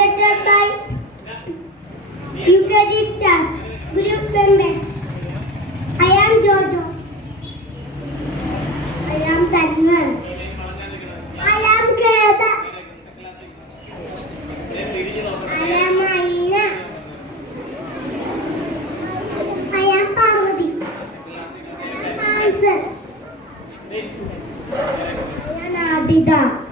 regulated by Eucharistas group members. I am Jojo. I am Tanman. I am Greta. I am Aina. I am Parvati. I am Answer. I am Adida.